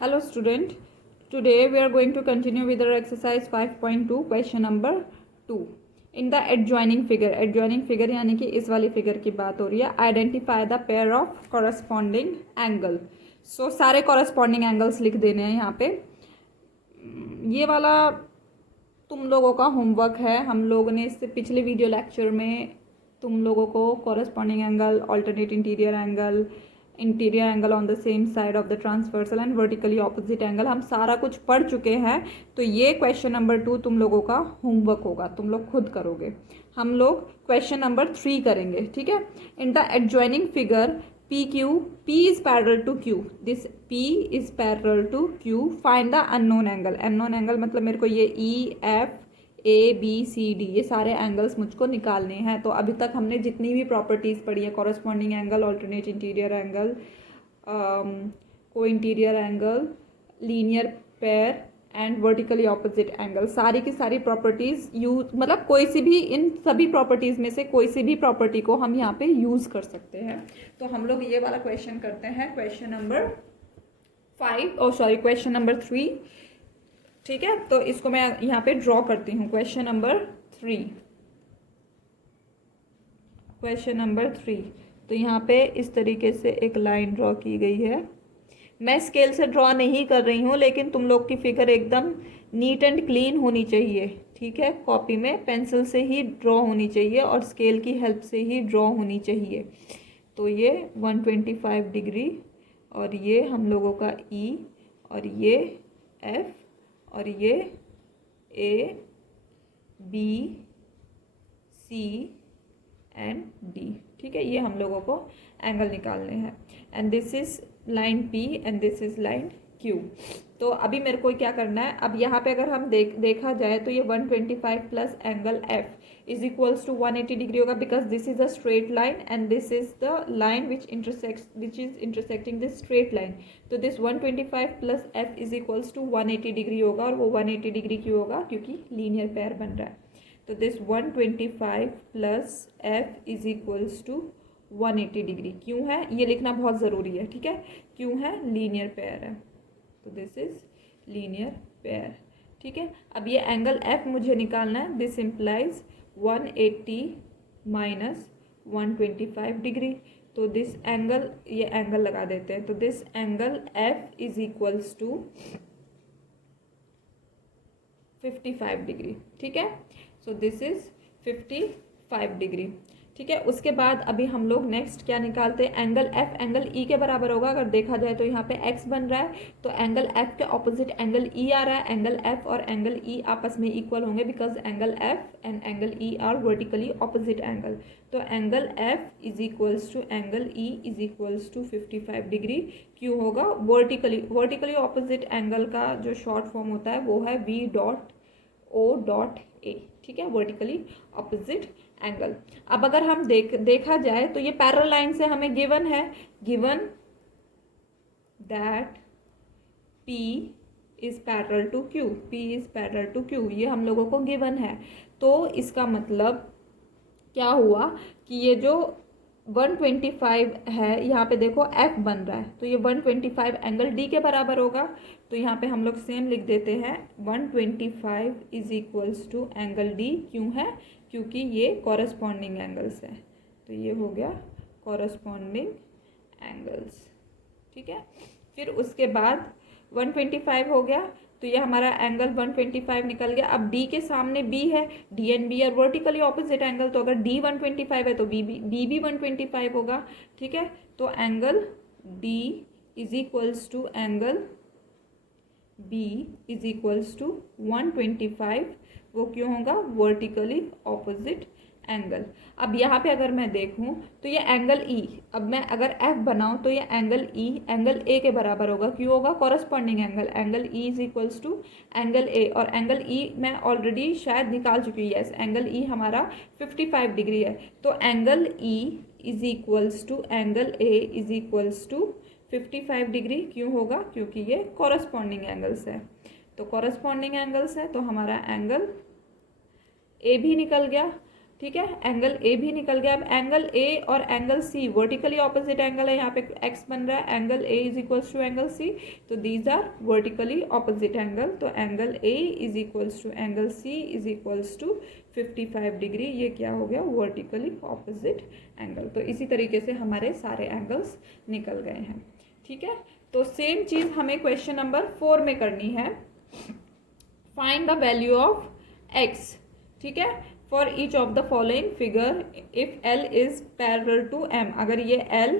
Hello student, today we are going to continue with our exercise 5.2 question number 2. In the adjoining figure यानी कि इस वाली figure की बात हो रही है. Identify the pair of corresponding angle. So सारे corresponding angles लिख देने हैं यहाँ पे. ये वाला तुम लोगों का होमवर्क है. हम लोगों ने इससे पिछले वीडियो लेक्चर में तुम लोगों को corresponding angle, alternate interior angle on the same side of the transversal and vertically opposite angle हम सारा कुछ पढ़ चुके हैं. तो ये क्वेश्चन नंबर 2 तुम लोगों का होमवर्क होगा, तुम लोग खुद करोगे. हम लोग क्वेश्चन नंबर 3 करेंगे. ठीक है. In the adjoining figure P is parallel to Q. This P is parallel to Q. Find the unknown angle मतलब मेरे को ये E F A B C D ये सारे एंगल्स मुझको निकालने हैं. तो अभी तक हमने जितनी भी प्रॉपर्टीज़ पढ़ी है, corresponding angle, alternate interior angle, co-interior angle, linear pair and vertically opposite angle, सारी की सारी प्रॉपर्टीज़ यूज मतलब कोई सी भी इन सभी प्रॉपर्टीज़ में से कोई सी भी प्रॉपर्टी को हम यहाँ पे यूज़ कर सकते हैं. तो हम लोग ये वाला क्वेश्चन करते हैं, क्वेश्चन नंबर 3. ठीक है. तो इसको मैं यहाँ पे ड्रॉ करती हूँ. Question number 3. तो यहाँ पे इस तरीके से एक लाइन ड्रॉ की गई है. मैं स्केल से ड्रॉ नहीं कर रही हूँ, लेकिन तुम लोग की फिगर एकदम नीट एंड क्लीन होनी चाहिए. ठीक है. कॉपी में पेंसिल से ही ड्रॉ होनी चाहिए और स्केल की हेल्प से ही ड्रॉ होनी चाहिए. तो ये 125 डिग्री और ये हम लोगों का ई और ये एफ और ये A B C and D. ठीक है. ये हम लोगों को एंगल निकालने हैं. And this is line P and this is line Q. तो अभी मेरे को क्या करना है, अब यहाँ पे अगर हम देखा जाए तो ये 125 plus angle F is equals to 180 degree होगा, because this is a straight line and this is the line which is intersecting this straight line. तो this 125 plus F is equals to 180 degree होगा. और वो 180 degree क्यों होगा? क्योंकि linear pair बन रहा है. तो this 125 plus F is equals to 180 degree क्यों है, ये लिखना बहुत ज़रूरी है. ठीक है. क्यों है? लीनियर पेयर है. तो दिस इज लीनियर पेयर. ठीक है. अब ये एंगल एफ मुझे निकालना है. This implies 180 minus 125 degree. तो दिस एंगल, ये एंगल लगा देते हैं. तो this angle F is equals to 55 degree. ठीक है. So this is 55 degree. ठीक है. उसके बाद अभी हम लोग नेक्स्ट क्या निकालते हैं, एंगल एफ एंगल ई के बराबर होगा. अगर देखा जाए तो यहाँ पे एक्स बन रहा है, तो एंगल एफ के ऑपोजिट एंगल ई आ रहा है. एंगल एफ और एंगल ई आपस में इक्वल होंगे, because angle F and angle E are vertically opposite angle. तो angle F is equals to angle E is equals to 55 degree. क्यों होगा? वर्टिकली ऑपोजिट एंगल का जो शॉर्ट फॉर्म होता है वो है V dot O dot A. ठीक है. Vertically opposite angle. अब अगर हम देखा जाए तो ये पैरेलल लाइन से हमें given that P is parallel to Q. ये हम लोगों को गिवन है. तो इसका मतलब क्या हुआ कि ये जो 125 है, यहाँ पे देखो F बन रहा है, तो ये 125 एंगल D के बराबर होगा. तो यहाँ पे हम लोग सेम लिख देते हैं, 125 is equals to angle D. क्यों है? क्योंकि ये कॉरस्पॉन्डिंग एंगल्स है. तो ये हो गया कॉरस्पॉन्डिंग एंगल्स. ठीक है. फिर उसके बाद 125 हो गया, तो ये हमारा एंगल 125 निकल गया. अब D के सामने B है, D and B are vertically opposite angle. तो अगर D 125 है तो B भी 125 होगा. ठीक है. तो angle D is equals to angle B is equals to 125. वो क्यों होगा? Vertically opposite angle. अब यहाँ पे अगर मैं देखूँ तो ये एंगल E, अब मैं अगर F बनाऊँ तो ये एंगल E एंगल A के बराबर होगा. क्यों होगा? Corresponding angle E is equals to angle A. और एंगल E मैं ऑलरेडी शायद निकाल चुकी हूँ. यस, एंगल E हमारा 55 डिग्री है. तो angle E is equals to angle A is equals to 55 degree. क्यों होगा? क्योंकि ये कॉरस्पॉन्डिंग एंगल्स है. तो कॉरस्पॉन्डिंग एंगल्स है तो हमारा एंगल ए भी निकल गया. ठीक है, एंगल ए भी निकल गया। अब एंगल ए और angle C vertically opposite angle है, यहाँ पे एक्स बन रहा है, angle A is equals to angle C, तो these are vertically opposite angle, तो angle A is equals to angle C is equals to 55 degree, ये क्या हो गया, वर्टिकली ऑपोजिट एंगल। तो इसी तरीके से हमारे सारे एंगल्स निकल गए हैं। ठीक है, तो सेम चीज़ हमें क्वेश्चन नंबर 4 में करनी है। Find the value of X, ठीक है, for each of the following figure if L is parallel to M. अगर ये एल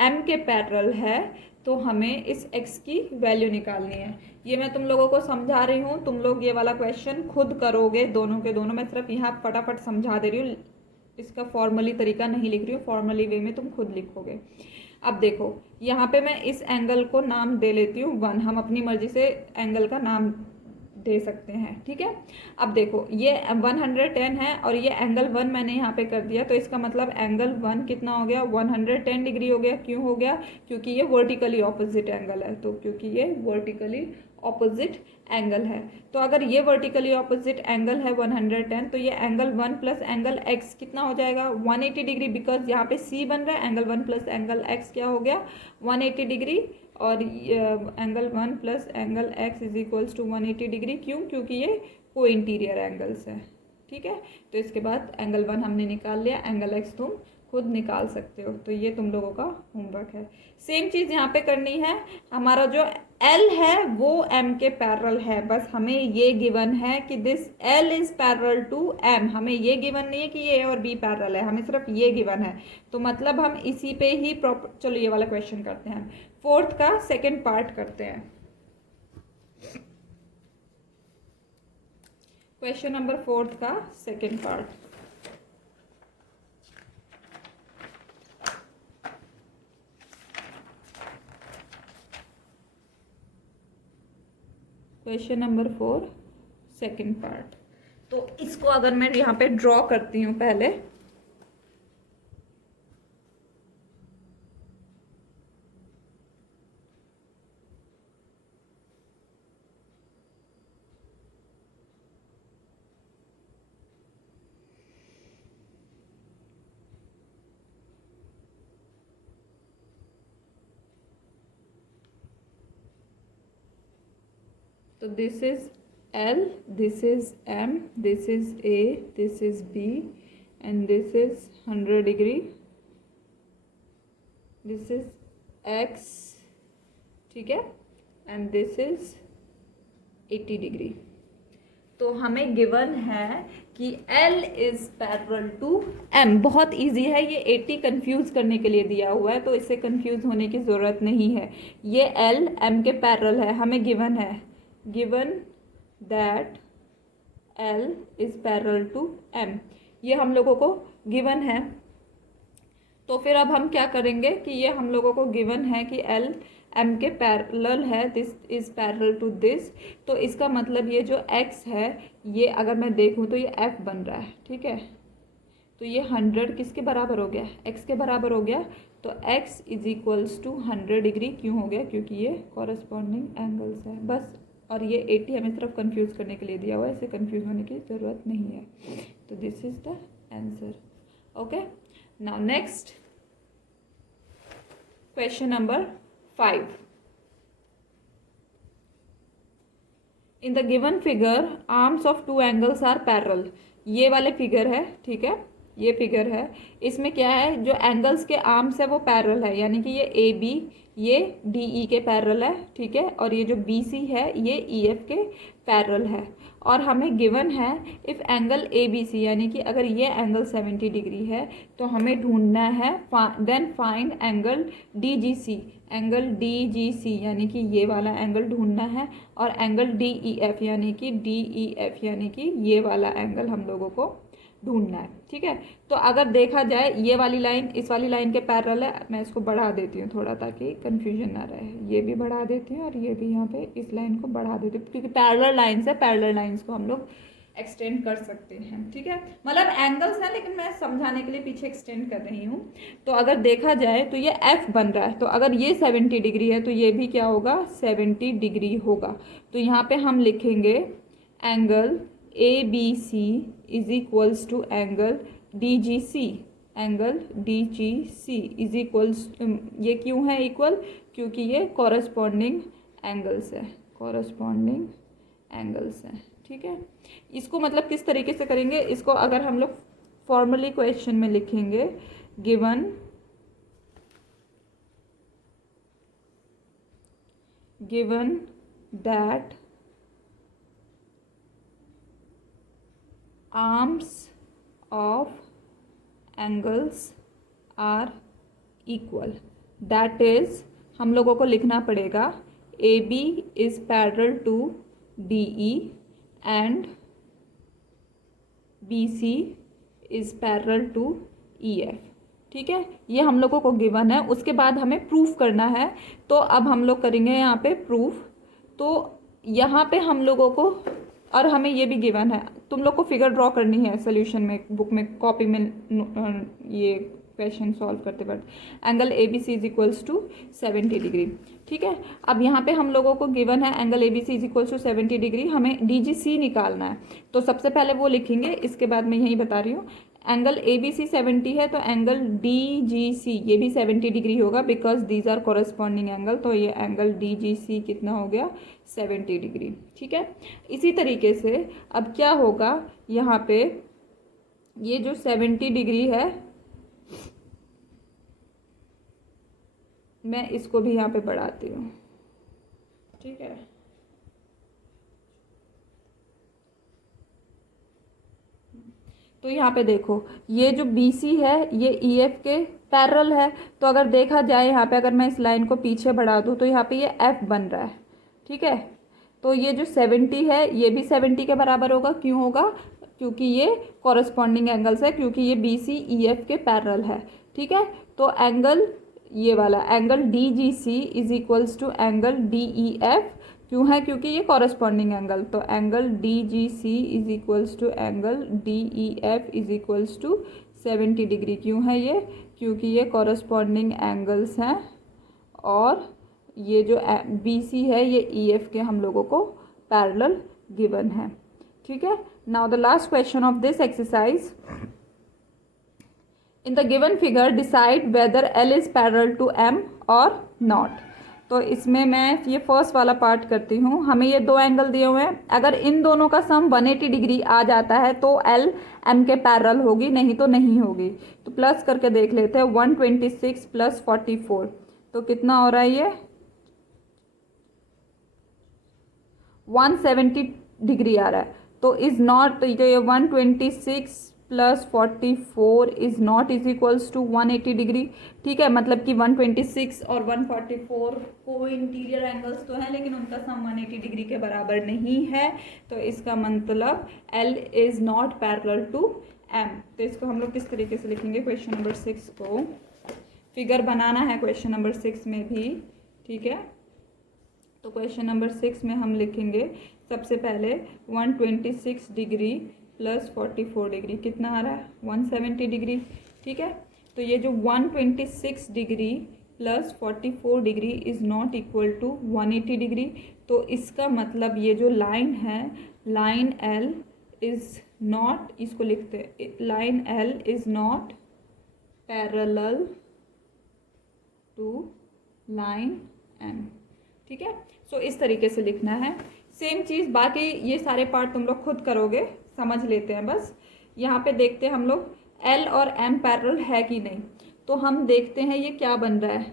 एम के पैरेलल है तो हमें इस एक्स की वैल्यू निकालनी है। ये मैं तुम लोगों को समझा रही हूँ, तुम लोग ये वाला क्वेश्चन खुद करोगे दोनों के दोनों। मैं सिर्फ यहाँ फटाफट समझा दे रही हूँ, इसका फॉर्मली तरीका नहीं लिख रही हूँ, फॉर्मली वे में तुम खुद लिखोगे। अब देखो यहाँ पे मैं इस एंगल को नाम दे लेती हूँ 1, हम अपनी मर्जी से एंगल का नाम दे सकते हैं। ठीक है, अब देखो ये 110 है और ये एंगल 1 मैंने यहाँ पे कर दिया, तो इसका मतलब एंगल 1 कितना हो गया, 110 डिग्री हो गया। क्यों हो गया, क्योंकि ये वर्टिकली ऑपोजिट एंगल है, तो क्योंकि ये वर्टिकली ऑपोजिट एंगल है। तो अगर ये वर्टिकली ऑपोजिट एंगल है 110, तो ये एंगल 1 प्लस एंगल x कितना हो जाएगा, 180 डिग्री, बिकॉज यहाँ पे c बन रहा है, एंगल 1 प्लस एंगल x क्या हो गया, 180 डिग्री, और angle 1 plus angle x is equals to 180 degree. क्यों, क्योंकि ये को इंटीरियर एंगल्स है। ठीक है, तो इसके बाद एंगल 1 हमने निकाल लिया, एंगल x तुम खुद निकाल सकते हो, तो ये तुम लोगों का होमवर्क है। सेम चीज़ यहाँ पे करनी है, हमारा जो L है वो M के पैरेलल है, बस हमें ये गिवन है कि this L is parallel to M, हमें ये गिवन नहीं है कि ये A और B पैरेलल है, हमें सिर्फ ये गिवन है। तो मतलब हम इसी पे ही प्रॉपर, चलो ये वाला क्वेश्चन करते हैं, 4th का सेकेंड पार्ट करते हैं। क्वेश्चन नंबर 4th का second part. Question number 4 second part. तो इसको अगर मैं यहाँ पे ड्रॉ करती हूँ पहले, तो this is L, this is M, this is A, this is B, and this is 100 degree, this is X, ठीक है, and this is 80 डिग्री। तो हमें गिवन है कि L is parallel to M। बहुत इजी है, ये 80 कंफ्यूज करने के लिए दिया हुआ है, तो इससे कंफ्यूज होने की ज़रूरत नहीं है। ये L M के पैरेलल है, हमें गिवन है, given that L is parallel to M, ये हम लोगों को गिवन है। तो फिर अब हम क्या करेंगे कि ये हम लोगों को गिवन है कि L M के पैरेलल है, this is parallel to this, तो इसका मतलब ये जो X है, ये अगर मैं देखूँ तो ये F बन रहा है। ठीक है, तो ये 100 किसके बराबर हो गया, X के बराबर हो गया, तो X is equals to 100 degree. क्यों हो गया, क्योंकि ये कॉरस्पॉन्डिंग एंगल्स है, बस। और ये 80 हमें सिर्फ कंफ्यूज करने के लिए दिया हुआ है, इसे कंफ्यूज होने की ज़रूरत नहीं है। तो this is the answer. Okay, now next question number 5। In the given figure arms of two angles are parallel, ये वाले फिगर है। ठीक है, ये फिगर है, इसमें क्या है, जो एंगल्स के आर्म्स है वो पैरेलल है, यानी कि ये AB ये DE के पैरेलल है। ठीक है, और ये जो BC है ये EF के पैरेलल है। और हमें गिवन है इफ़ एंगल ABC, यानी कि अगर ये एंगल 70 डिग्री है तो हमें ढूंढना है then find angle DGC, angle DGC यानी कि ये वाला एंगल ढूंढना है, और एंगल DEF यानी कि DEF यानी कि ये वाला एंगल हम लोगों को ढूंढना है। ठीक है, तो अगर देखा जाए ये वाली लाइन इस वाली लाइन के पैरेलल है, मैं इसको बढ़ा देती हूँ थोड़ा ताकि कंफ्यूजन ना रहे, ये भी बढ़ा देती हूँ और ये भी यहाँ पे इस लाइन को बढ़ा देती हूँ, क्योंकि पैरेलल लाइन्स है, पैरेलल लाइन्स को हम लोग एक्सटेंड कर सकते हैं। ठीक है, मतलब एंगल्स हैं लेकिन मैं समझाने के लिए पीछे एक्सटेंड कर रही हूँ। तो अगर देखा जाए तो ये F बन रहा है, तो अगर ये 70 डिग्री है तो ये भी क्या होगा, 70 डिग्री होगा। तो यहाँ पे हम लिखेंगे angle ABC is equals to angle DGC, angle DGC is equals, ये क्यों है इक्वल, क्योंकि ये कॉरस्पॉन्डिंग एंगल्स है, कॉरस्पॉन्डिंग एंगल्स हैं, ठीक है। इसको मतलब किस तरीके से करेंगे, इसको अगर हम लोग फॉर्मली क्वेश्चन में लिखेंगे, given that arms of angles are equal, that is हम लोगों को लिखना पड़ेगा AB is parallel to DE and BC is parallel to EF, ठीक है। ये हम लोगों को गिवन है, उसके बाद हमें प्रूफ करना है। तो अब हम लोग करेंगे यहाँ पे प्रूफ। तो यहाँ पे हम लोगों को, और हमें ये भी गिवन है, तुम लोग को फिगर ड्रॉ करनी है सोल्यूशन में, बुक में, कॉपी में, ये क्वेश्चन सॉल्व करते वक्त। Angle ABC is equals to 70 degree, ठीक है। अब यहाँ पे हम लोगों को गिवन है angle ABC is equals to 70 degree, हमें DGC निकालना है। तो सबसे पहले वो लिखेंगे, इसके बाद मैं यही बता रही हूँ। एंगल ABC 70 है तो एंगल DGC ये भी 70 डिग्री होगा, because these are corresponding angle. तो ये एंगल DGC कितना हो गया, 70 डिग्री, ठीक है। इसी तरीके से अब क्या होगा, यहाँ पे ये जो 70 डिग्री है, मैं इसको भी यहाँ पे बढ़ाती हूँ, ठीक है। तो यहाँ पे देखो, ये जो BC है ये EF के पैरेलल है। तो अगर देखा जाए यहाँ पे, अगर मैं इस लाइन को पीछे बढ़ा दूँ तो यहाँ पे ये F बन रहा है, ठीक है। तो ये जो 70 है ये भी 70 के बराबर होगा, क्यों होगा, क्योंकि ये कॉरस्पॉन्डिंग एंगल्स है, क्योंकि ये BC EF के पैरेलल है, ठीक है। तो एंगल, ये वाला angle DGC is equals to angle DEF, क्यों है, क्योंकि ये कॉरस्पॉन्डिंग एंगल। तो angle DGC is equals to angle DEF is equals to 70 degree, क्यों है ये, क्योंकि ये कॉरस्पॉन्डिंग एंगल्स हैं, और ये जो BC है ये EF के हम लोगों को पैरेलल गिवन है, ठीक है। Now the last question of this exercise, in the given figure decide whether L is parallel to M और नॉट। तो इसमें मैं ये फर्स्ट वाला पार्ट करती हूँ। हमें ये दो एंगल दिए हुए हैं, अगर इन दोनों का सम 180 डिग्री आ जाता है तो L M के पैरेलल होगी, नहीं तो नहीं होगी। तो प्लस करके देख लेते हैं, 126 प्लस 44, तो कितना हो रहा है ये 170 डिग्री आ रहा है। तो इज नॉट, ये 126 plus 44 is not is equals to 180 degree, ठीक है। मतलब कि 126 और 144 को इंटीरियर एंगल्स तो हैं, लेकिन उनका सम 180 डिग्री के बराबर नहीं है। तो इसका मतलब L is not parallel to M। तो इसको हम लोग किस तरीके से लिखेंगे, क्वेश्चन नंबर 6 को फिगर बनाना है क्वेश्चन नंबर 6 में भी, ठीक है। तो क्वेश्चन नंबर 6 में हम लिखेंगे सबसे पहले 126 डिग्री प्लस 44 डिग्री, कितना आ रहा है 170 डिग्री, ठीक है। तो ये जो 126 degree plus 44 degree is not equal to 180 degree. तो इसका मतलब ये जो लाइन है, लाइन L इज़ नॉट, इसको लिखते हैं, line L is not parallel to line M, ठीक है। सो इस तरीके से लिखना है। सेम चीज़ बाकी ये सारे पार्ट तुम लोग खुद करोगे, समझ लेते हैं बस। यहाँ पे देखते हैं हम लोग L और M पैरेलल है कि नहीं। तो हम देखते हैं ये क्या बन रहा है,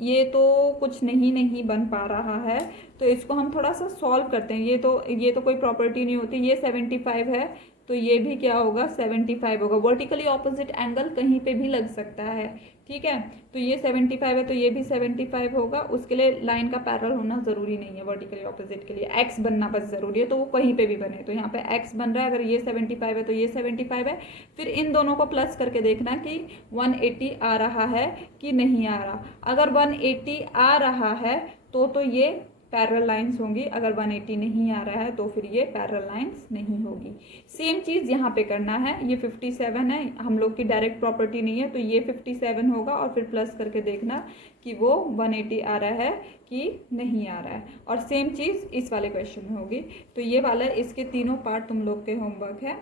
ये तो कुछ नहीं बन पा रहा है। तो इसको हम थोड़ा सा सॉल्व करते हैं। ये तो कोई प्रॉपर्टी नहीं होती। ये 75 है तो ये भी क्या होगा 75 होगा। वर्टिकली ऑपोजिट एंगल कहीं पे भी लग सकता है, ठीक है। तो ये 75 है तो ये भी 75 होगा। उसके लिए लाइन का पैरेलल होना ज़रूरी नहीं है वर्टिकली ऑपोजिट के लिए, एक्स बनना बस ज़रूरी है। तो वो कहीं पे भी बने, तो यहाँ पे एक्स बन रहा है। अगर ये 75 है तो ये 75 है। फिर इन दोनों को प्लस करके देखना कि 180 आ रहा है कि नहीं आ रहा। अगर 180 आ रहा है तो ये पैरेलल लाइंस होंगी। अगर 180 नहीं आ रहा है तो फिर ये पैरेलल लाइंस नहीं होगी। सेम चीज़ यहाँ पे करना है। ये 57 है, हम लोग की डायरेक्ट प्रॉपर्टी नहीं है, तो ये 57 होगा और फिर प्लस करके देखना कि वो 180 आ रहा है कि नहीं आ रहा है। और सेम चीज़ इस वाले क्वेश्चन में होगी। तो ये वाला, इसके तीनों पार्ट तुम लोग के होमवर्क है।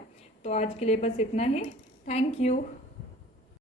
तो आज के लिए बस इतना ही। Thank you.